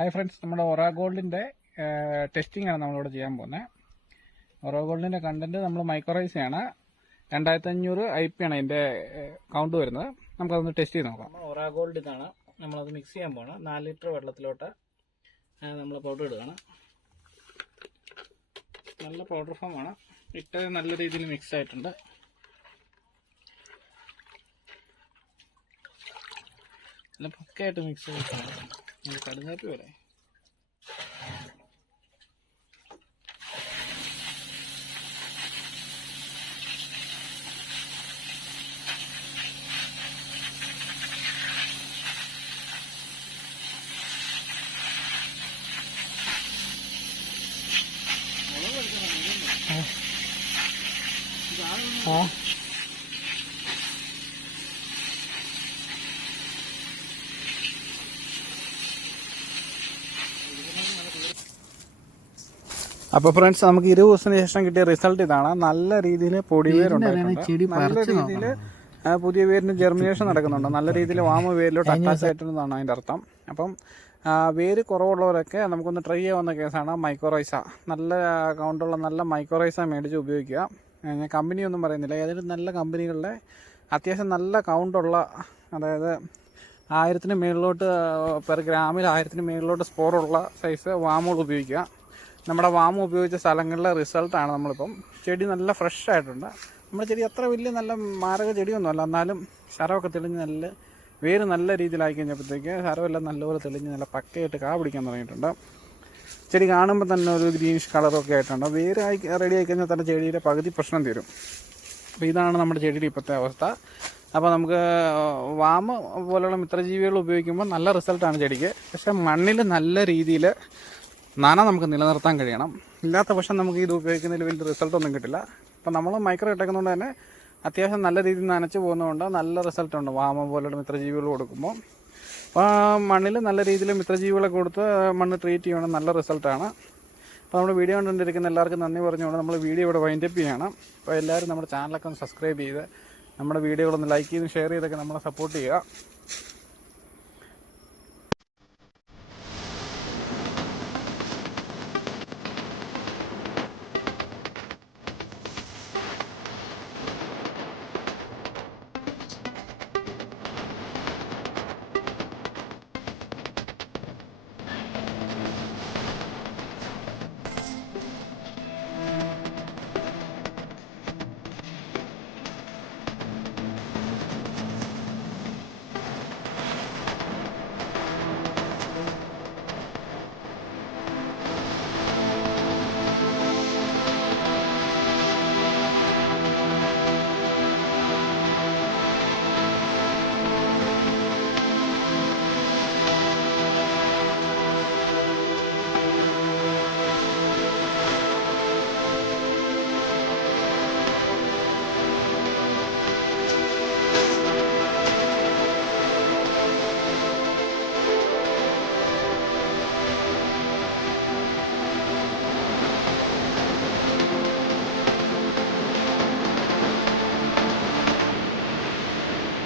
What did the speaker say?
Hi friends, നമ്മുടെ ഒറ ഗോൾഡിൻ്റെ ടെസ്റ്റിംഗ് ആണ് നമ്മളിവിടെ ചെയ്യാൻ പോകുന്നത്. ഒറ ഗോൾഡിൻ്റെ കണ്ടന്റ് നമ്മൾ മൈക്രോറൈസാണ്. 2500 IP ആണ് അതിൻ്റെ കൗണ്ട് വരുന്നത്. നമുക്കതൊന്ന് ടെസ്റ്റ് ചെയ്ത് നോക്കാം. ഒറ ഗോൾഡ് ഇതാണ്, നമ്മളത് മിക്സ് ചെയ്യാൻ പോകണം. 4 ലിറ്റർ വെള്ളത്തിലോട്ട് നമ്മൾ പൗഡർ ഇടുകയാണ്. നല്ല പൗഡർ ഫോമാണ് ഇട്ട് നല്ല രീതിയിൽ മിക്സ് ആയിട്ടുണ്ട്. നല്ല പക്കയായിട്ട് മിക്സ് ചെയ്തിട്ടുണ്ട്. കടുങ്കാപ്പി പോലെ അപ്പോൾ ഫ്രണ്ട്സ്, നമുക്ക് 20 ദിവസത്തിന് ശേഷം കിട്ടിയ റിസൾട്ട് ഇതാണ്. നല്ല രീതിയിൽ പൊടിവേരുണ്ടായിട്ടുണ്ട്. നല്ല രീതിയിൽ പുതിയ വേരിന് ജെർമിനേഷൻ നടക്കുന്നുണ്ട്. നല്ല രീതിയിൽ വാമ വേരിലോട്ട് അറ്റാച്ച് ആയിട്ടുണ്ടെന്നാണ് അതിൻ്റെ അർത്ഥം. അപ്പം വേര് കുറവുള്ളവരൊക്കെ നമുക്കൊന്ന് ട്രൈ ചെയ്യാവുന്ന കേസാണ് മൈക്രോറൈസ. നല്ല കൗണ്ടുള്ള നല്ല മൈക്രോറൈസ മേടിച്ച് ഉപയോഗിക്കുക. ഞാൻ കമ്പനിയൊന്നും പറയുന്നില്ല, ഏതെങ്കിലും നല്ല കമ്പനികളുടെ അത്യാവശ്യം നല്ല കൗണ്ടുള്ള, അതായത് 1000 മേളിലോട്ട് പെർ ഗ്രാമിൽ 1000 മേളിലോട്ട് സ്പോറുള്ള സൈസ് വാമുകൾ ഉപയോഗിക്കുക. നമ്മുടെ വാമ ഉപയോഗിച്ച സ്ഥലങ്ങളിലെ റിസൾട്ടാണ് നമ്മളിപ്പം. ചെടി നല്ല ഫ്രഷ് ആയിട്ടുണ്ട്. നമ്മുടെ ചെടി അത്ര വലിയ നല്ല മാരക ചെടിയൊന്നുമല്ല, എന്നാലും ശരമൊക്കെ തെളിഞ്ഞ് നല്ല വേര് നല്ല രീതിയിലായി കഴിഞ്ഞപ്പോഴത്തേക്ക് ശരമെല്ലാം നല്ലപോലെ തെളിഞ്ഞ് നല്ല പക്കയായിട്ട് കാ പിടിക്കാൻ തുടങ്ങിയിട്ടുണ്ട്. ചെടി കാണുമ്പോൾ തന്നെ ഒരു ഗ്രീനിഷ് കളറൊക്കെ ആയിട്ടുണ്ട്. വേര് റെഡി ആയി കഴിഞ്ഞാൽ തന്നെ ചെടിയുടെ പകുതി പ്രശ്നം തീരും. അപ്പോൾ ഇതാണ് നമ്മുടെ ചെടിയുടെ ഇപ്പോഴത്തെ അവസ്ഥ. അപ്പോൾ നമുക്ക് വാമ പോലെയുള്ള മിത്രജീവികൾ ഉപയോഗിക്കുമ്പോൾ നല്ല റിസൾട്ടാണ് ചെടിക്ക്. പക്ഷേ മണ്ണിൽ നല്ല രീതിയിൽ നന നമുക്ക് നിലനിർത്താൻ കഴിയണം. ഇല്ലാത്ത പക്ഷം നമുക്ക് ഇത് ഉപയോഗിക്കുന്നതിൽ വലിയ റിസൾട്ടൊന്നും കിട്ടില്ല. അപ്പോൾ നമ്മൾ മൈക്രോ ഇട്ടേക്കുന്നതുകൊണ്ട് തന്നെ അത്യാവശ്യം നല്ല രീതിയിൽ നനച്ച് പോകുന്നതുകൊണ്ട് നല്ല റിസൾട്ടുണ്ട് വാമ പോലെയുള്ള മിത്രജീവികൾ കൊടുക്കുമ്പോൾ. അപ്പോൾ മണ്ണിൽ നല്ല രീതിയിൽ മിത്രജീവികളെ കൊടുത്ത് മണ്ണ് ട്രീറ്റ് ചെയ്യണം, നല്ല റിസൾട്ടാണ്. അപ്പോൾ നമ്മുടെ വീഡിയോ കണ്ടുകൊണ്ടിരിക്കുന്ന എല്ലാവർക്കും നന്ദി പറഞ്ഞുകൊണ്ട് നമ്മൾ വീഡിയോ ഇവിടെ വൈൻഡപ്പ് ചെയ്യണം. അപ്പോൾ എല്ലാവരും നമ്മുടെ ചാനലൊക്കെ ഒന്ന് സബ്സ്ക്രൈബ് ചെയ്ത് നമ്മുടെ വീഡിയോകളൊന്ന് ലൈക്ക് ചെയ്ത് ഷെയർ ചെയ്തൊക്കെ നമ്മളെ സപ്പോർട്ട് ചെയ്യുക.